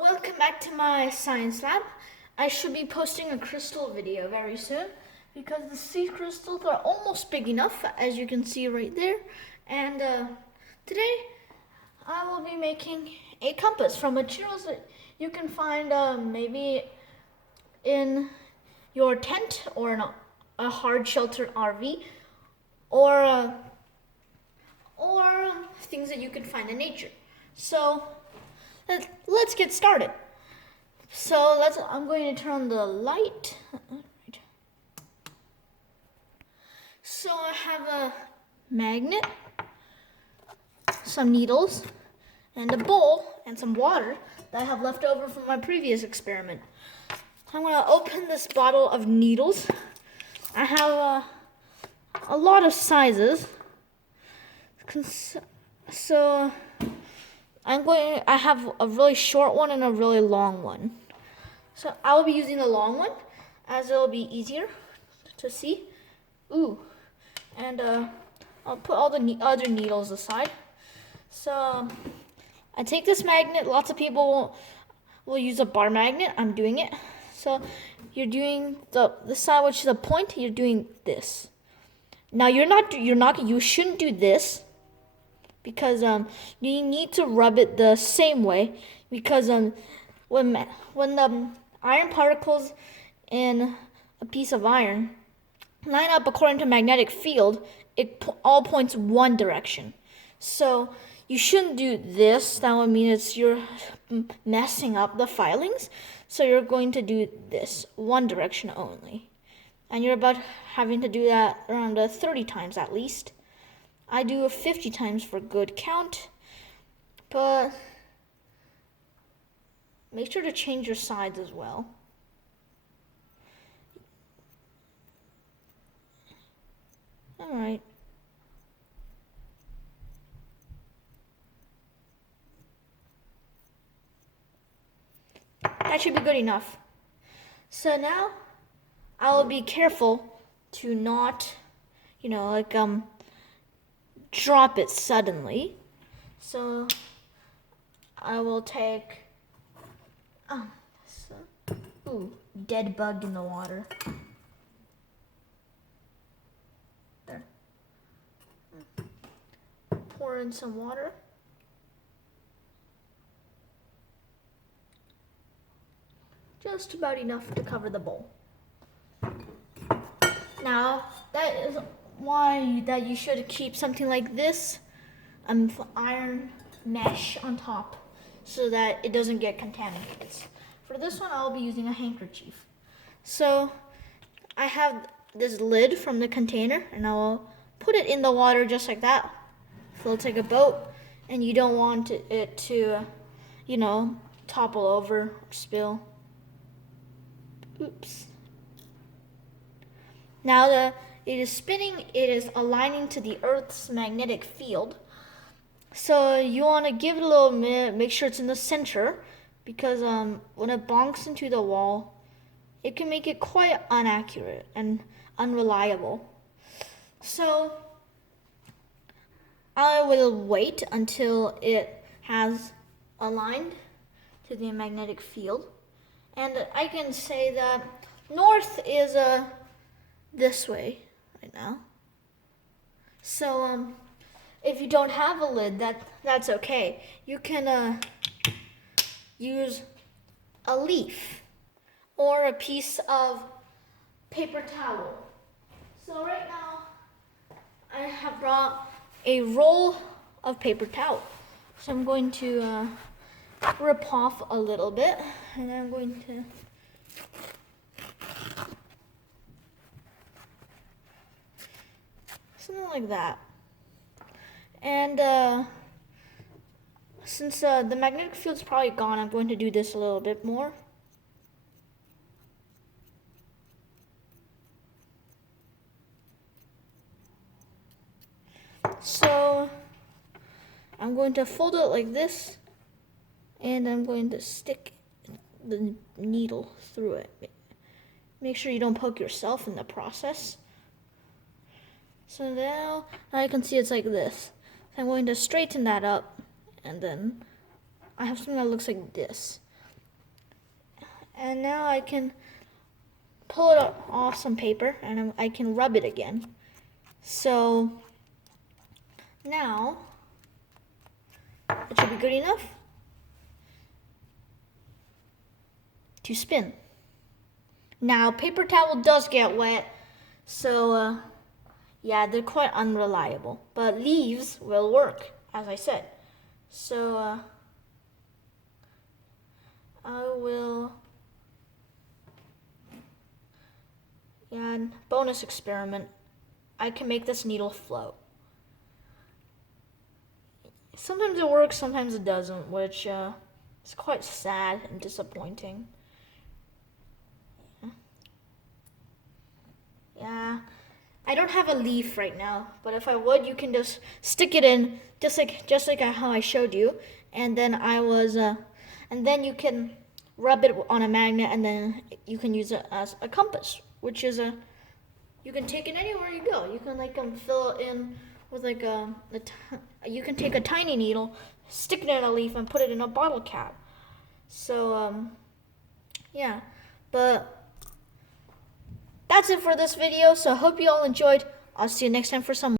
Welcome back to my science lab. I should be posting a crystal video very soon because the sea crystals are almost big enough, as you can see right there. And today I will be making a compass from materials that you can find maybe in your tent or in a hard sheltered RV or things that you can find in nature. So let's get started. So I'm going to turn on the light. So I have a magnet, some needles, and a bowl, and some water that I have left over from my previous experiment. I'm going to open this bottle of needles. I have a lot of sizes. So I have a really short one and a really long one. So I will be using the long one as it will be easier to see. And I'll put all the other needles aside. So I take this magnet. Lots of people will use a bar magnet. I'm doing it. So you're doing the side which is the point. You're doing this. Now you shouldn't do this, because you need to rub it the same way, because when the iron particles in a piece of iron line up according to magnetic field, it all points one direction. So you shouldn't do this. That would mean you're messing up the filings. So you're going to do this one direction only, and you're about having to do that around 30 times at least. I do 50 times for good count, but make sure to change your sides as well. All right. That should be good enough. So now I will be careful to not, drop it suddenly. So I will take dead bug in the water. There. Pour in some water. Just about enough to cover the bowl. Now that is why that you should keep something like this, iron mesh on top, so that it doesn't get contaminated. For this one, I'll be using a handkerchief. So I have this lid from the container, and I'll put it in the water just like that. Floats like a boat, and you don't want it to, topple over or spill. Oops. Now that it is spinning, it is aligning to the Earth's magnetic field. So you want to give it a little minute, make sure it's in the center, because when it bonks into the wall, it can make it quite inaccurate and unreliable. So I will wait until it has aligned to the magnetic field. And I can say that north is this way right now. So if you don't have a lid, that's okay. You can use a leaf or a piece of paper towel. So right now I have brought a roll of paper towel. So I'm going to rip off a little bit, and I'm going to something like that. And since the magnetic field's probably gone, I'm going to do this a little bit more. So I'm going to fold it like this, and I'm going to stick the needle through it. Make sure you don't poke yourself in the process. So now I can see it's like this. So I'm going to straighten that up, and then I have something that looks like this. And now I can pull it off some paper and I can rub it again. So now it should be good enough to spin. Now paper towel does get wet, so yeah, they're quite unreliable, but leaves will work, as I said. So I will, yeah, bonus experiment. I can make this needle float. Sometimes it works, sometimes it doesn't, which is quite sad and disappointing. Yeah, I don't have a leaf right now, but if I would, you can just stick it in, just like how I showed you, and then and then you can rub it on a magnet, and then you can use it as a compass, which is you can take it anywhere you go. You can fill it in with you can take a tiny needle, stick it in a leaf, and put it in a bottle cap. So yeah, but that's it for this video. So I hope you all enjoyed. I'll see you next time for some